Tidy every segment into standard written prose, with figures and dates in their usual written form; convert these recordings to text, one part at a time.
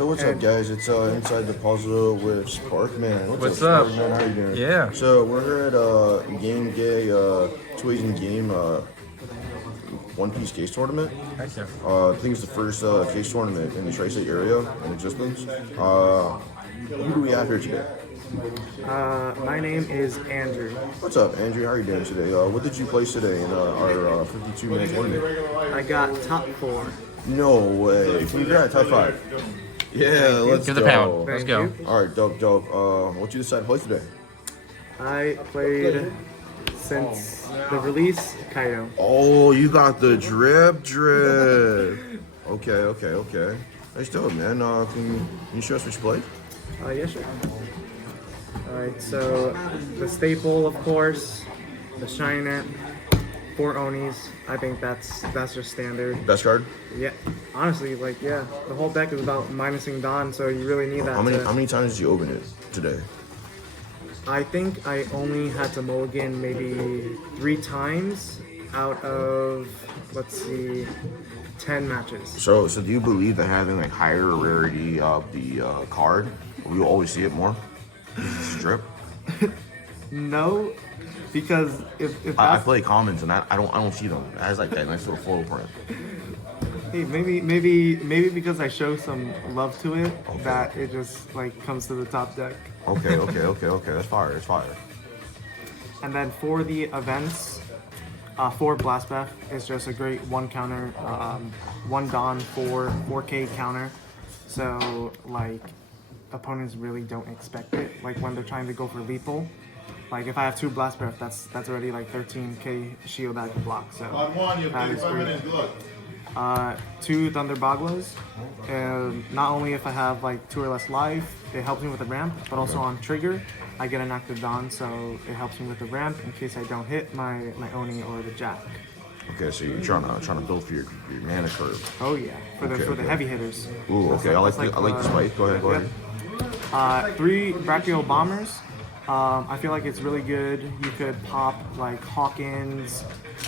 So what's up, guys? It's Inside the Puzzle with Sparkman. What's up? Sparkman? How you doing? Yeah. So we're here at Gameday Toys Game One Piece Case Tournament. Heck yeah. I think it's the first case tournament in the Tri-State area in existence. Who do we have here today? My name is Andrew. What's up, Andrew? How are you doing today? What did you place today in our 52-minute tournament? I got top 4. No way. Congrats, high five. Yeah, let's Give go. the pound. Let's Thank go. you. All right, dope. What you decide to play today? I played since the release Kaido. Oh, you got the drip. Okay. Nice dope, man. Can you show us what you played? Yeah, sure. Alright, so the staple, of course, the Shinet, 4 Onis. I think that's just standard. Best card? Yeah, honestly, the whole deck is about minusing Dawn, so you really need that. How many times did you open it today? I think I only had to mulligan maybe 3 times out of, let's see, 10 matches. So do you believe that having like higher rarity of the card, we will always see it more? Strip. No, because if I that's, play commons and I don't see them. It has like that nice little photo print. hey, maybe because I show some love to it, that it just like comes to the top deck. Okay. That's fire. It's fire. And then for the events, 4 Blastbath is just a great 1 counter, 1 Dawn, 4K counter. So like opponents really don't expect it. Like when they're trying to go for lethal, like if I have 2 Blast Breath, that's already like 13k shield I can block. So that is great. 2 Thunder Baglas. Not only if I have like 2 or less life, it helps me with the ramp, but also on trigger, I get an active Dawn, so it helps me with the ramp in case I don't hit my Oni or the Jack. Okay, so you're trying to build for your mana curve. Oh yeah, for the heavy hitters. Ooh, okay. I like the spike. Go ahead. 3 Brachio Bombers. I feel like it's really good. You could pop like Hawkins,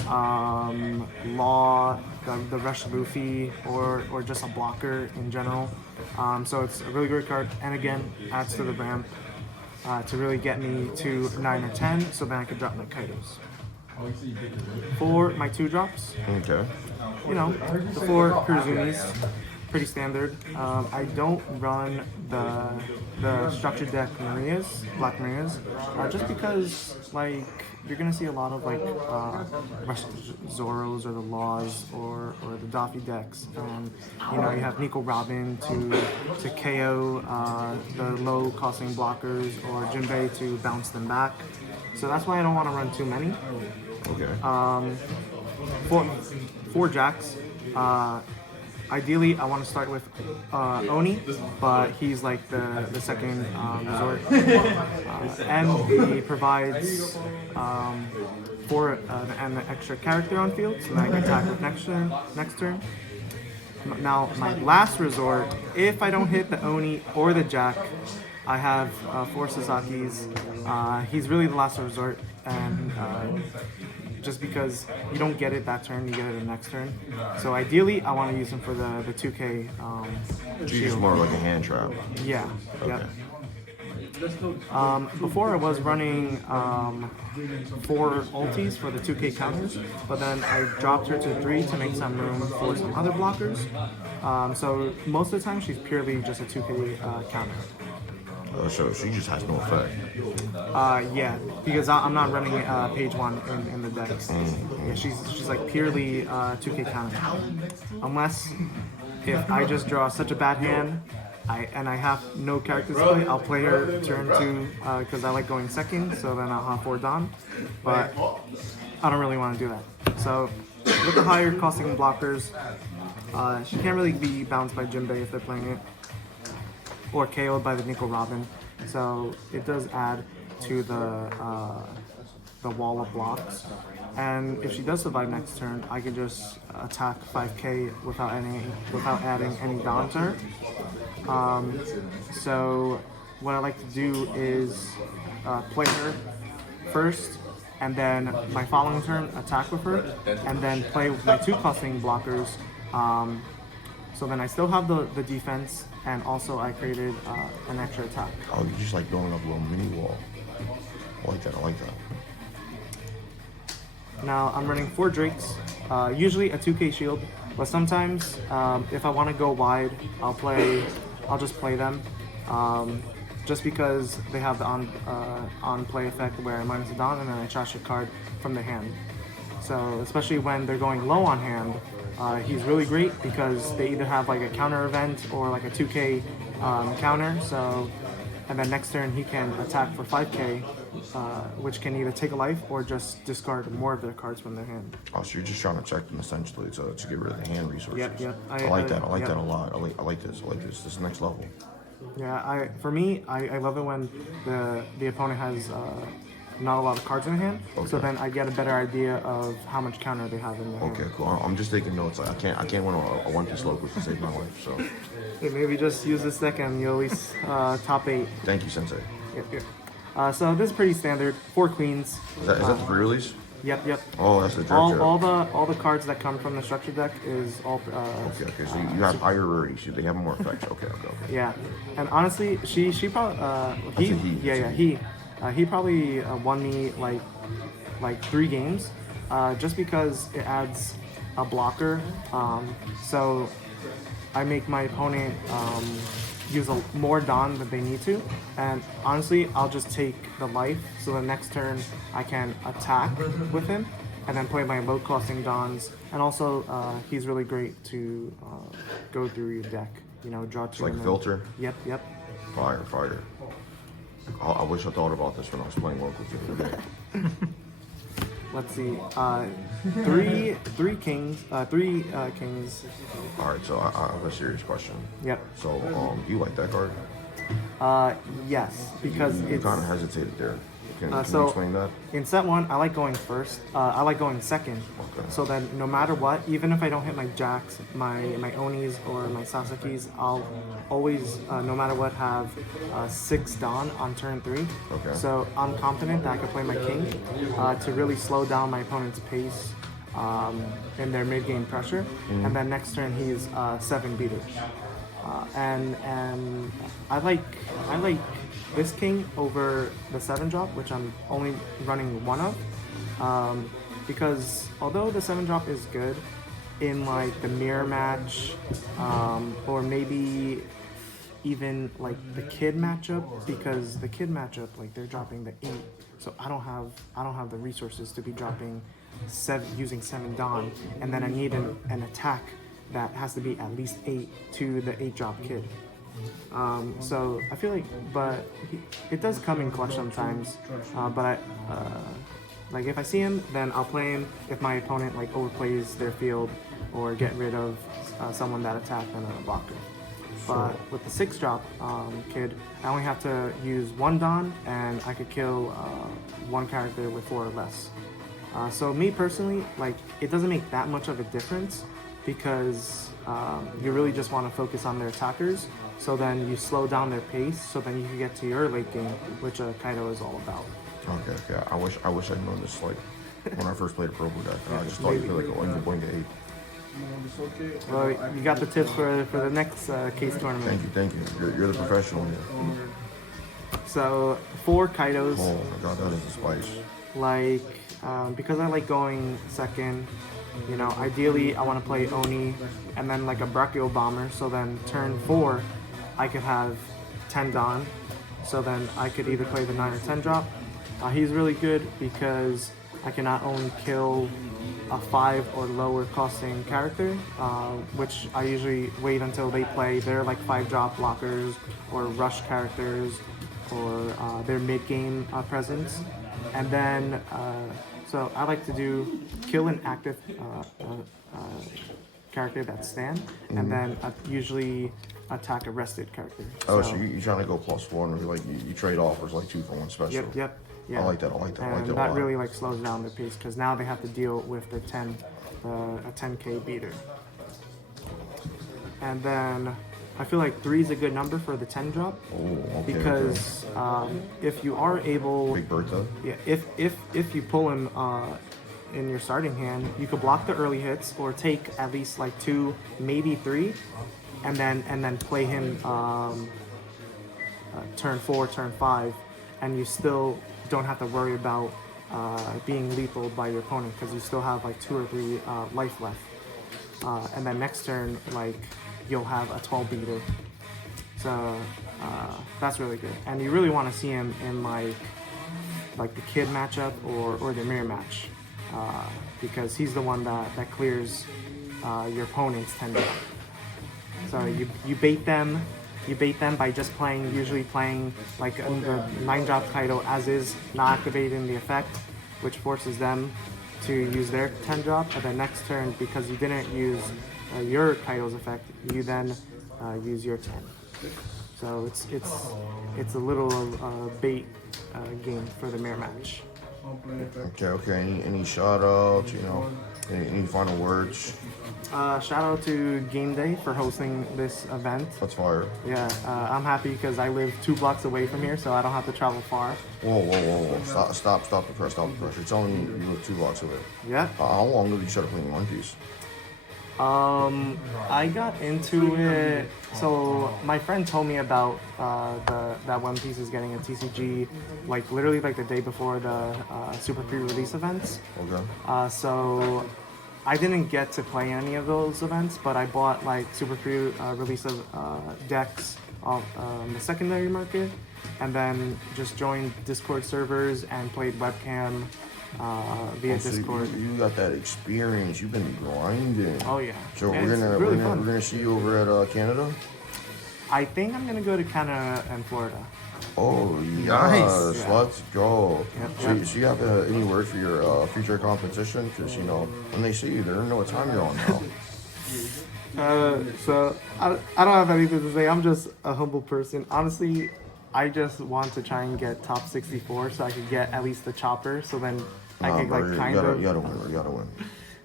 Law, the Rush Luffy, or just a blocker in general. So it's a really great card, and again, adds to the ramp to really get me to 9 or 10, so then I could drop my Kaidos. For my 2 drops, Okay. the 4 Kuruzumis, pretty standard. I don't run the structured deck Black Marias, just because like you're gonna see a lot of like Zoros or the Laws or the Daffy decks, and you have Nico Robin to KO the low costing blockers, or Jinbei to bounce them back. So that's why I don't want to run too many. Okay. 4 Jacks. Ideally, I want to start with Oni, but he's like the second resort. And he provides for an extra character on field, so that I can attack with next turn. Now, my last resort, if I don't hit the Oni or the Jack, I have 4 Sasaki's. He's really the last resort, and just because you don't get it that turn, you get it the next turn. So ideally, I want to use him for the 2K She's more like a hand trap. Yeah. Okay. Yep. Before I was running 4 ultis for the 2K counters, but then I dropped her to 3 to make some room for some other blockers. So most of the time, she's purely just a 2K counter. So she just has no effect. Yeah, because I'm not running page 1 in the decks. Yeah, she's like purely 2K counter. Unless if I just draw such a bad hand, I have no characters to play, I'll play her turn 2 because I like going second, so then I'll have 4 Dawn. But I don't really want to do that. So with the higher costing blockers, she can't really be bounced by Jinbei if they're playing it, or KO'd by the Nico Robin, so it does add to the wall of blocks. And if she does survive next turn, I can just attack 5k without adding any Dawn to her. So what I like to do is play her first, and then my following turn attack with her, and then play with my 2 costing blockers. So then I still have the defense, and also I created an extra attack. Oh, you just like building up a little mini wall. I like that. I like that. Now I'm running 4 Drakes, usually a 2k shield, but sometimes if I want to go wide, I'll just play them, just because they have the on play effect where I minus a Don and then I trash a card from the hand. So especially when they're going low on hand, he's really great because they either have like a counter event or like a 2k counter. So, and then next turn he can attack for 5k, which can either take a life or just discard more of their cards from their hand. Oh, so you're just trying to check them essentially to get rid of the hand resources. Yep. I like that. I like that a lot. I like this. This is next level. Yeah, for me, I love it when the opponent has not a lot of cards in hand, so then I get a better idea of how much counter they have in their hand. Okay, cool. I'm just taking notes. I can't win a one-piece locus to save my life. So Hey, maybe just use this deck and you'll at least top 8. thank you, Sensei. Yep. So this is pretty standard. 4 queens. Is that the pre-release? Yep. Oh, that's the drip. All the cards that come from the structure deck is all. Okay. So you have higher rarity, so they have more effects. Okay. Yeah, and honestly, she probably he probably won me like 3 games, just because it adds a blocker. So I make my opponent use more Dawn than they need to, and honestly, I'll just take the life. So the next turn I can attack with him, and then play my low costing Dawns. And also, he's really great to go through your deck. You know, draw 2. It's like a filter. Yep. Fire. I wish I thought about this when I was playing local the other day. Let's see. 3 kings. 3 kings. All right, so I have a serious question. Yep. So, do you like that card? Yes, because You it's kind of hesitated there. Can you so explain that? in set 1, I like going first. I like going second. Okay. So then, no matter what, even if I don't hit my jacks, my Onis or my Sasakis, I'll always, no matter what, have 6 Dawn on turn 3. Okay. So I'm confident that I can play my king to really slow down my opponent's pace in their mid-game pressure, and then next turn he's 7 beaters. And I like this king over the 7 drop, which I'm only running 1 of, because although the 7 drop is good in like the mirror match, or maybe even like the kid matchup, because the kid matchup, like they're dropping the 8, so I don't have the resources to be dropping 7 using 7 Dawn, and then I need an attack that has to be at least 8 to the 8 drop kid. So I feel like, but it does come in clutch sometimes. But like if I see him, then I'll play him if my opponent like overplays their field or get rid of someone that attacked and a blocker. But with the 6 drop kid, I only have to use 1 Dawn and I could kill 1 character with 4 or less. So me personally, like it doesn't make that much of a difference, because you really just want to focus on their attackers, so then you slow down their pace, so then you can get to your late game, which Kaido is all about. Okay. I wish I'd known this like when I first played a Probo deck. I just thought you'd be like going to 8. Well, you got the tips for the next case tournament. Thank you. You're the professional here. So 4 Kaidos. Oh my god, that is a spice. Like, because I like going second, you know, ideally I want to play Oni and then like a Brachio Bomber, so then turn 4 I could have 10 Dawn, so then I could either play the 9 or 10 drop. He's really good because I can not only kill a 5 or lower costing character, which I usually wait until they play their like 5 drop blockers or rush characters or their mid game presence, and then so I like to kill an active character that's stand, and then usually attack a rested character. Oh, so you're trying to go +1, or like you trade offers like 2 for 1 special. Yep. Yeah. I like that. And that really like slows down their pace, because now they have to deal with the a 10k beater. And then I feel like 3 is a good number for the 10 drop. Oh, okay. Because if you are able, Big Bertha. yeah, if you pull him in your starting hand, you could block the early hits or take at least like 2, maybe 3, and then play him turn 4, turn 5, and you still don't have to worry about being lethal by your opponent because you still have like 2 or 3 life left. And then next turn, like you'll have a 12 beater. So that's really good, and you really want to see him in like the kid matchup or the mirror match, because he's the one that clears your opponent's 10 drop. So you bait them by just usually playing like the 9 drop Kaido as is, not activating the effect, which forces them to use their 10 drop. And then next turn, because you didn't use your Kaido's effect, you then use your 10. So it's a little bait game for the mirror match. Okay. Any shout outs? You know, any final words? Shout out to Gameday for hosting this event. That's fire. Yeah, I'm happy because I live 2 blocks away from here, so I don't have to travel far. Whoa. Stop the pressure. It's only you live 2 blocks away. Yeah. How long did you start playing One Piece? I got into it. So my friend told me about that One Piece is getting a TCG, like literally like the day before the Super Pre-release events. Okay. So I didn't get to play any of those events, but I bought like Super Pre-release of decks on the secondary market, and then just joined Discord servers and played webcam via Discord. You got that experience. You've been grinding. Oh yeah. So Yeah, we're gonna see you over at Canada. I think I'm gonna go to Canada and Florida. Oh yes, Nice. Yeah. Let's go. Yep. So you have any word for your future competition? Because you know when they see you, they don't know what time you're on now. So I don't have anything to say. I'm just a humble person. Honestly, I just want to try and get top 64 so I could get at least the chopper. So then I could Bro, like kind of. you gotta win.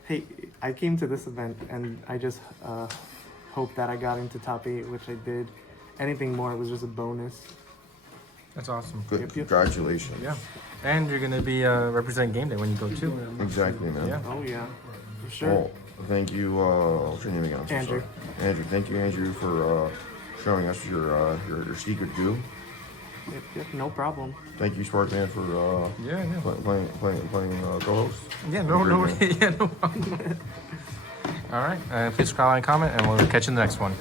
Hey, I came to this event and I just hope that I got into top 8, which I did. Anything more was just a bonus. That's awesome. Good. Yep. Congratulations. Yeah. And you're gonna be representing Game Day when you go too. Exactly, man. Yeah. Oh yeah, for sure. Well, thank you. What's your name again? I'm so Andrew. sorry. Andrew. Thank you, Andrew, for showing us your secret goo. Yep, no problem. Thank you, Sparkman, for Yeah. playing co-host. Yeah. No. Agreed, man. Yeah. No problem. All right. Please subscribe and comment, and we'll catch you in the next one.